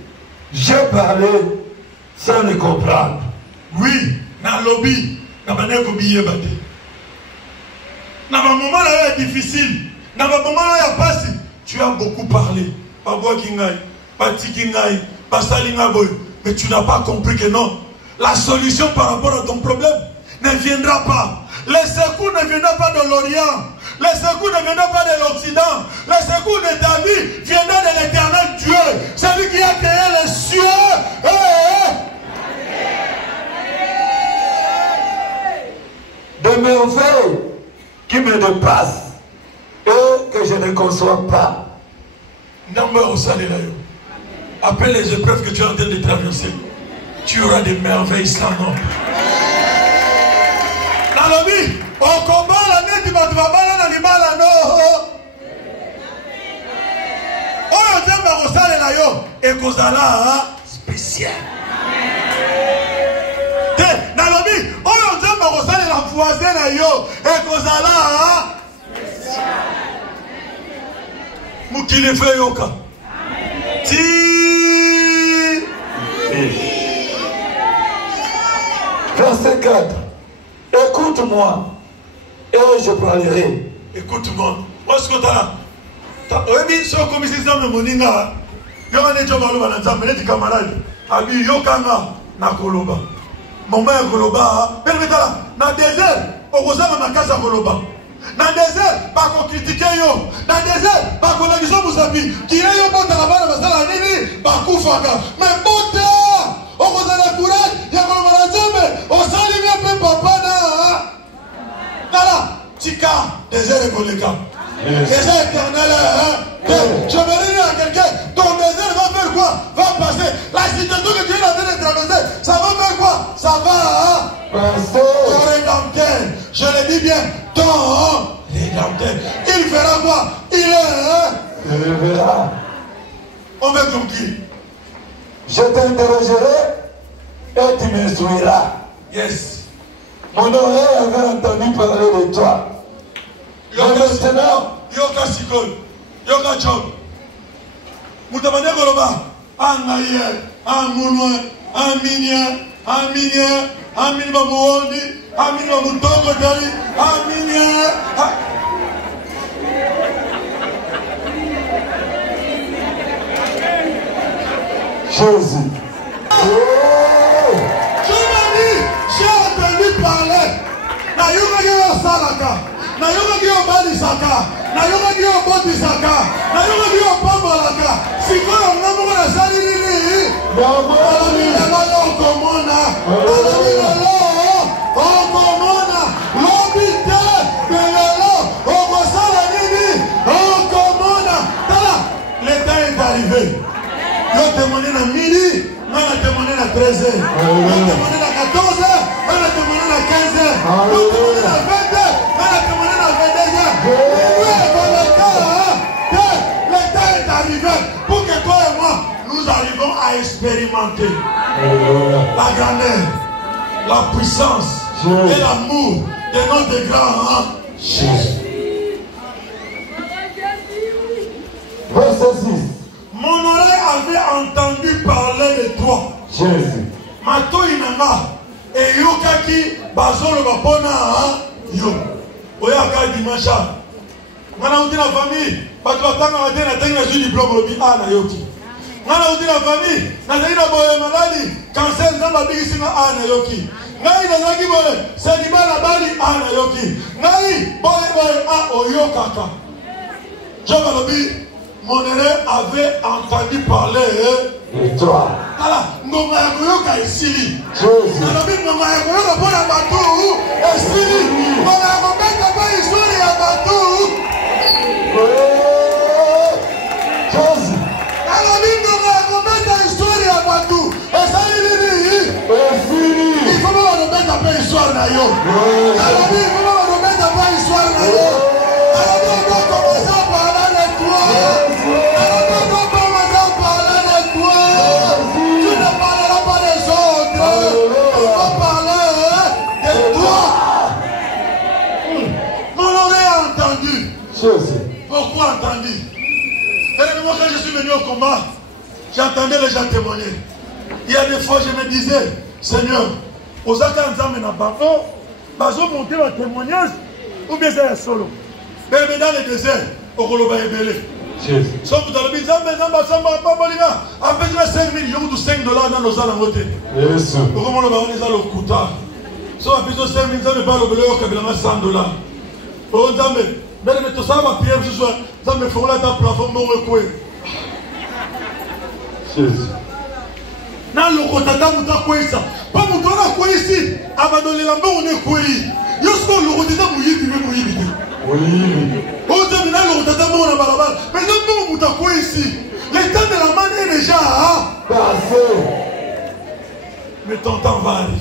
j'ai parlé sans le comprendre. Oui, dans le lobby, dans le billet battu. Dans le moment là est difficile, dans le moment là il passe, tu as beaucoup parlé. Mais tu n'as pas compris que non. La solution par rapport à ton problème ne viendra pas. Le secours ne viendra pas de l'Orient. Le secours ne viendra pas de l'Occident. Le secours de ta vie viendra de l'Éternel Dieu. Celui qui a créé les cieux. De merveilles qui me dépassent et que je ne conçois pas. Après les épreuves que tu es en train de traverser, tu auras des merveilles sans nom. Dans la vie, au combat, la nette, tu vas balader dans les balles. On a dit que ça là yo et que ça là spécial. Dans la vie, on a dit que ça la voisine là yo et que ça là Moukile fait yoka. Verset 4. Écoute-moi et je parlerai. Écoute-moi. Moi, ce que tu as là. Oui, si on commence à me moninga, il y a un job à l'eau, mais les camarades, abi yokanga na koloba. Maman ya koloba, permettez là, dans désert, on ressemble à ma casa koloba. Dans le désert, pas qu'on critique yo. Dans le désert, pas qu'on a dit ça, vous savez. Qui est yo bon dans la bande, parce que la nini, pas qu'on faga. Mais bon, on vous a la courage, il y a comme la jambe, on s'allume un peu papa là. Voilà, tika, désert et colléga. Désert éternel, je vais dire à quelqu'un, ton désert va faire quoi? quoi? Va passer. La situation que Dieu est en train de traverser, ça va faire quoi? Ça va passer. Ton rédempteur, je le dis bien, ton rédempteur. Il fera quoi? Il le verra. On veut conclure. Je t'interrogerai et tu m'instruiras. Yes. Mon oreille avait entendu parler de toi. Yoka Sikol, Yoka Chop. Moutamane Koloba, Angaye, Anmounoua, Aminia, Aminba Mouondi, Aminba Moutoko Dari, Aminia. Jésus. Je m'ai dit, j'ai entendu parler. Na yoka yo salaka, na yoka yo balisaka, na yoka yo botisaka, na yoka yo pambalaka. Sikoyo ngamu na salini. Alami lelo okomona, alami lelo okomona, lobite lelo okosala nini okomona. Tala, le temps est arrivé. Yo témoigné na midi, on a témoigné na 13h. On a témoigné na 14h, on a témoigné na 15h. On a témoigné na 20h, on a témoigné na 22h. Le temps est arrivé pour que toi et moi, nous arrivons à expérimenter la grandeur, la puissance et l'amour de notre grand Jésus. Verset 6. Mon oreille avait entendu parler de toi. Jésus. Mato inanga et yokaki bazolo bapona yo. Oyaka dimanche. Ngana uti na famille, bato batanga matin na tenga zu diplôme lobi na yoki. Ngana uti na famille, na tenga boye maladi, cancer na babiki singa na yoki. Ngai na ngaki boye, sediba na bali na yoki. Ngai boye oyokaka. Joba lobi mon oreille avait entendu parler de toi. Alors, ngoma ya koyoka esili. Jésus. Nalobi ngoma ya koyoka mpona bato esili. Ngoma ya kobeta mpe histoire ya bato. Jésus. Nalobi ngoma ya kobeta histoire ya bato. Esali nini? Esili. Il faut pas kobeta mpe histoire na yo. Nalobi il faut pas kobeta mpe histoire na yo. Nalobi on doit commencer à parler de toi. Nalobi on doit commencer à parler de toi. Tu ne parleras pas des autres. On va parler de toi. Mon oreille a entendu. Jésus. Pourquoi entendu? Moi quand je suis venu au combat, j'entendais les gens témoigner. Il y a des fois je me disais, Seigneur, aux Akanzam et Nabamo, bazo monter ma témoignage ou bien c'est un solo. Mais dans le désert, au Koloba Ebele. Jésus. Sauf que dans le bizarre, mais dans le Samba, pas Bolina, après je 5 millions ou 5 dollars dans nos salles en côté. Jésus. Comment le baron les a le coûta? Sauf que 5 000 ans, pas le bleu, qui a 100 dollars. Oh, Zambé, mais tout ça va prier ce soir. Zambé, il faut là dans le plafond, non, recoué. Jésus. Na lokotata muta kwesa pa mutu na kwesi abadolela mbongo ne kwei yosko lokotata muyibi me muyibi te Oui. ozo mina lokotata mbongo na balabala mais non mbongo muta kwesi le temps de la manne est déjà Passé. mais ton temps va arriver.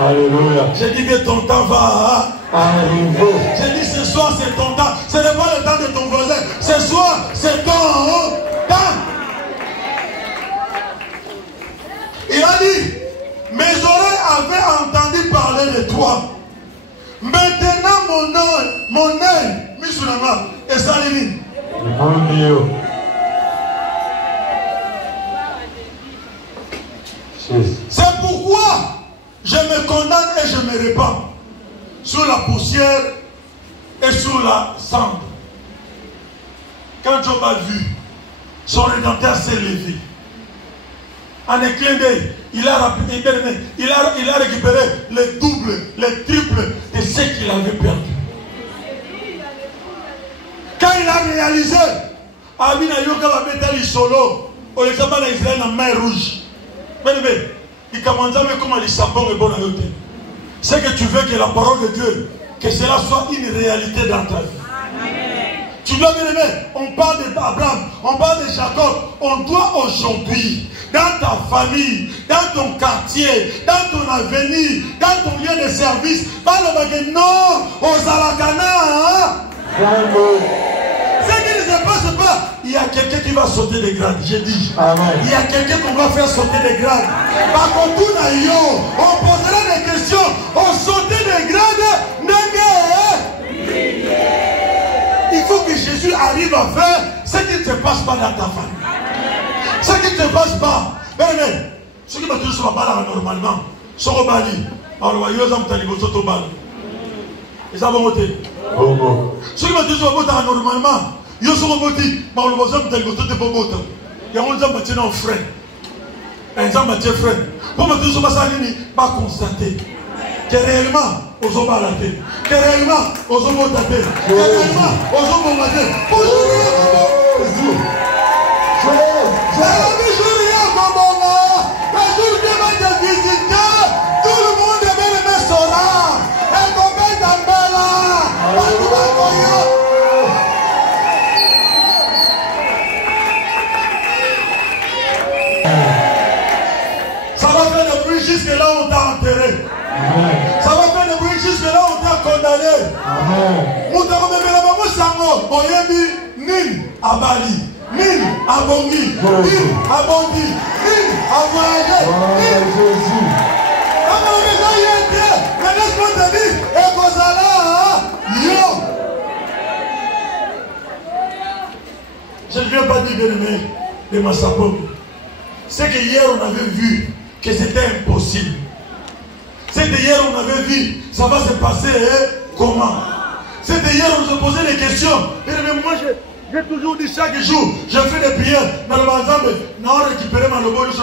Alléluia. J'ai dit que ton temps va arriver. J'ai dit ce soir c'est ton temps, ce n'est pas le temps de ton voisin, ce soir c'est ton temps. Il a dit, mes oreilles avaient entendu parler de toi. Maintenant mon œil, Misurama, et Salini. Mon Dieu. C'est pourquoi je me condamne et je me répands sur la poussière et sur la cendre. Quand Job a vu, son rédempteur s'est levé. En un clin d'œil, il a récupéré le double, le triple de ce qu'il avait perdu. Quand il a réalisé, Abina Yoka va mettre le solo, au l'examen d'Israël en mer rouge. Mais il commence à me comment les sapons et bon à yoter. C'est que tu veux que la parole de Dieu, que cela soit une réalité dans ta vie. Tu Tu dois bien aimer. On parle d'Abraham, on parle de Jacob. On doit aujourd'hui, dans ta famille, dans ton quartier, dans ton avenir, dans ton lieu de service, pas le bagage, non, aux Alakana. Ce qui ne se passe pas, il y a quelqu'un qui va sauter des grades, j'ai dit. Amen. Il y a quelqu'un qu'on va faire sauter des grades. Par contre, on posera des questions, on sauter des grades, il faut que Jésus arrive à faire ce qui ne se passe pas dans ta famille. Ce qui ne se passe pas. Mais, ce qui va te dire normalement, ce qui va te dire, et ça va monter. Ce qui va te dire normalement, il y a ce qui va te dire, il y a un frère. Un frère. Pour me dire, pas constater que réellement, aux hommes à la tête, que réellement, aux hommes à la tête, que réellement, aux hommes à la tête. Bonjour, tout le monde est bien aimé Sora. Elle m'appelle Dambela. Ça va faire de bruit jusque là où on t'a enterré. Ça va faire de bruit jusque là où on t'a condamné. On t'a remis la maman Sango. Oyemi, Nin, Abali. Nin, Abongi. Nin, Abondi. Nin, Aboyage. Nin, Jésus. Je ne viens pas dire bien aimé de Massapom. C'est que hier on avait vu que c'était impossible. C'est que hier on avait vu ça va se passer comment. C'est que hier on se posait des questions. Bien aimé, moi j'ai toujours dit chaque jour, je fais des prières dans le bazar, je récupère ma lobo, je vais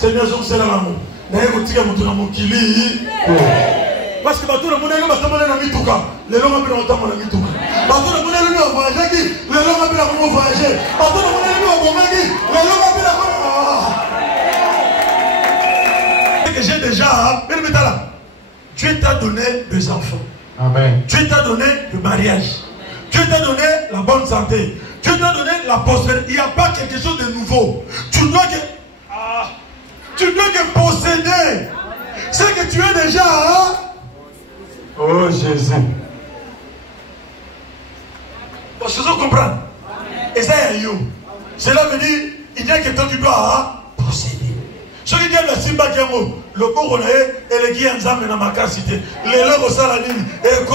Seigneur, je suis là. Parce que tout le monde est là, les gens que j'ai déjà, Dieu t'a donné des enfants. Amen. Dieu t'a donné le mariage. Dieu t'a donné la bonne santé. Dieu t'a donné la prospérité. Il n'y a pas quelque chose de nouveau. Tu dois que posséder ce que tu es déjà. Oh Jésus. Parce que vous comprenez. Et ça est you. Cela veut dire il y a quelqu'un qui doit posséder. Ce qui dit le Simba qui est mort, le Bourgogne et le Guy Nzambe dans ma cité. Les lèvres saladines et go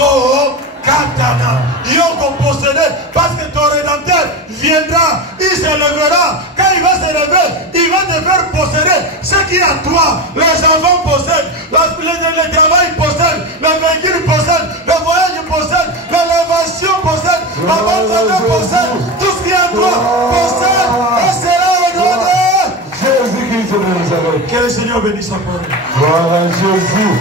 Katana. Ils ont possédé parce que ton rédempteur viendra, il se lèvera. Quand il va se lever, il va te faire posséder ce qui est à toi. Les enfants possèdent, le travail possède, le véhicule possède, le voyage possède, l'élévation possède, la bonne santé possède, tout ce qui est à toi possède et sera redonné. Jésus-Christ de Nazareth. Que le Seigneur bénisse sa parole. Gloire à Jésus.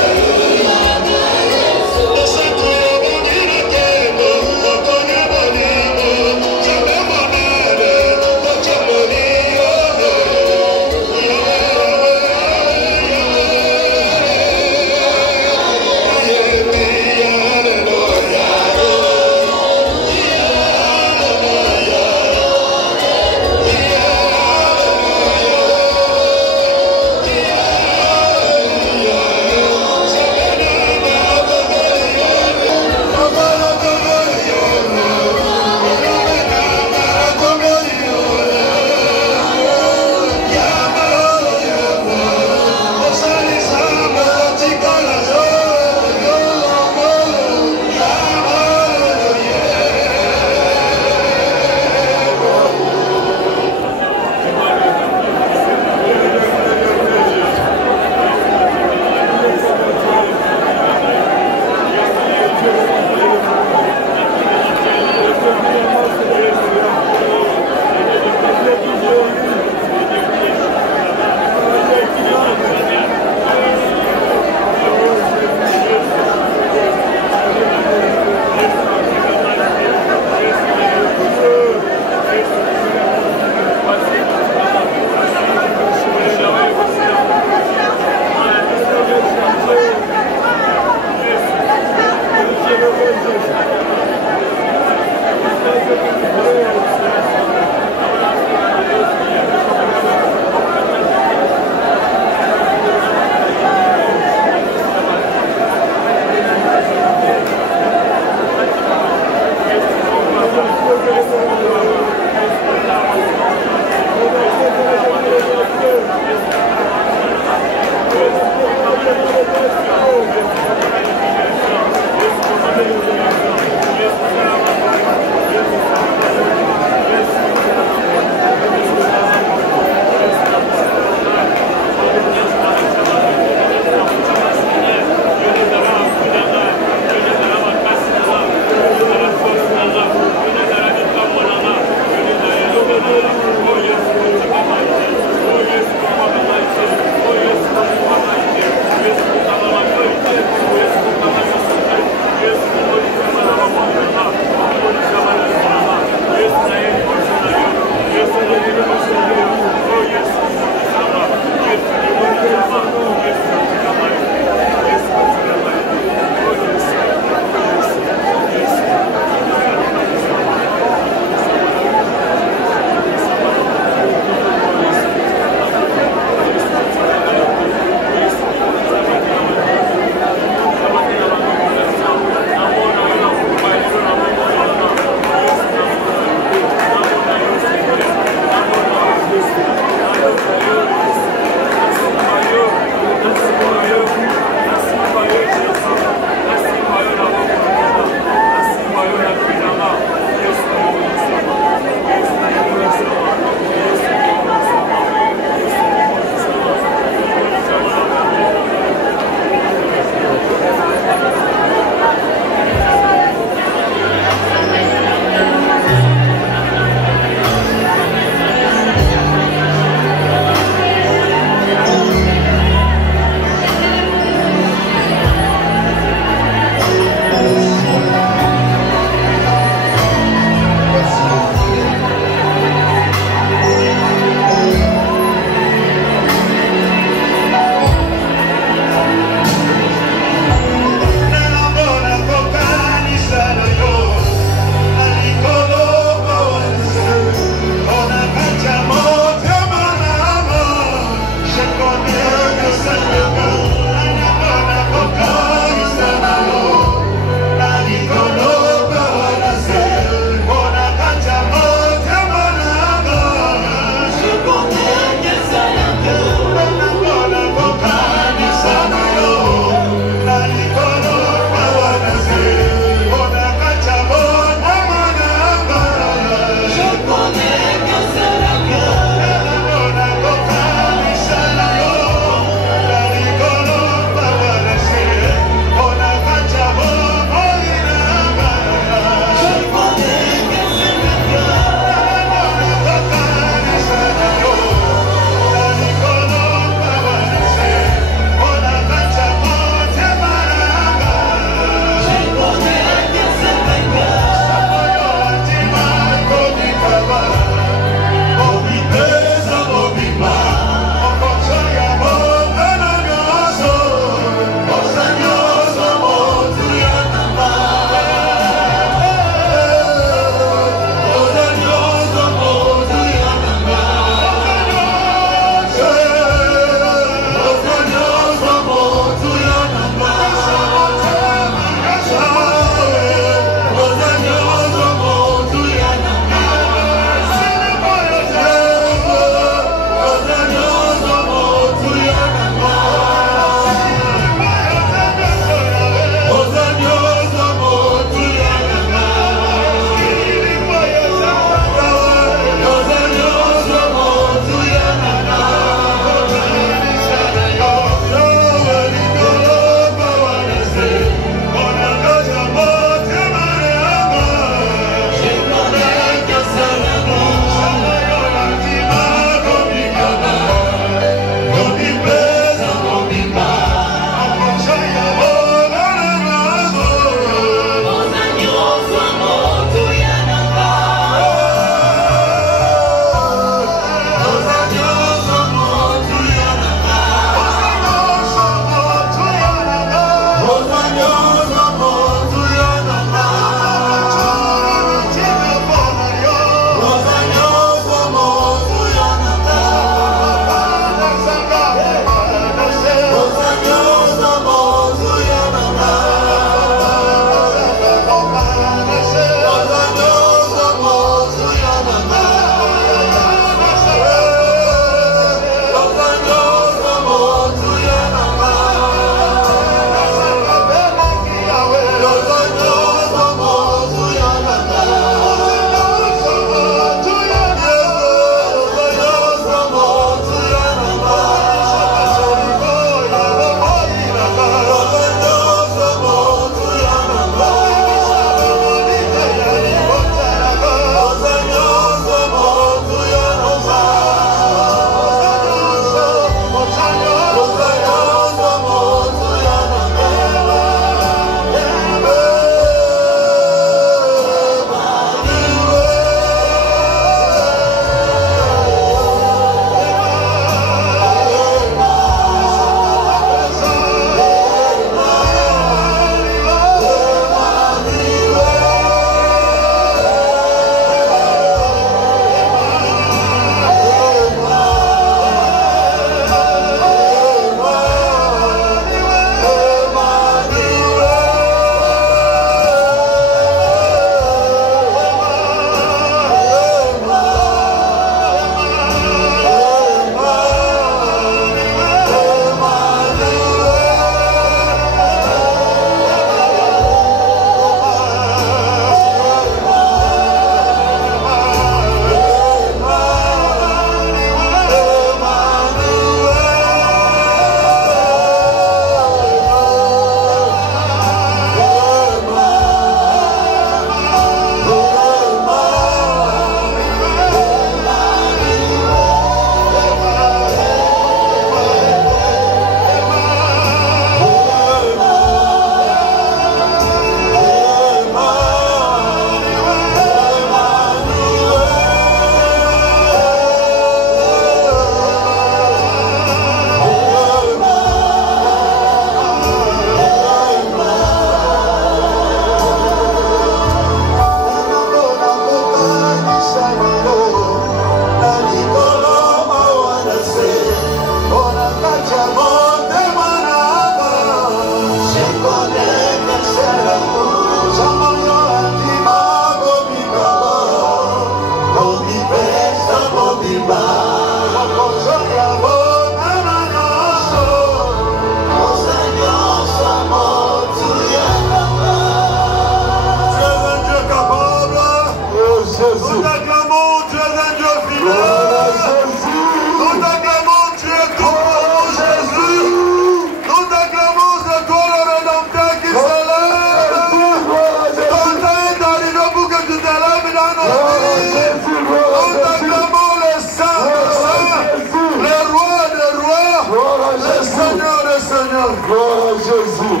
Seigneur. Gloire à Jésus.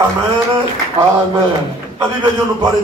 Amen. Amen. La Bible nous parle de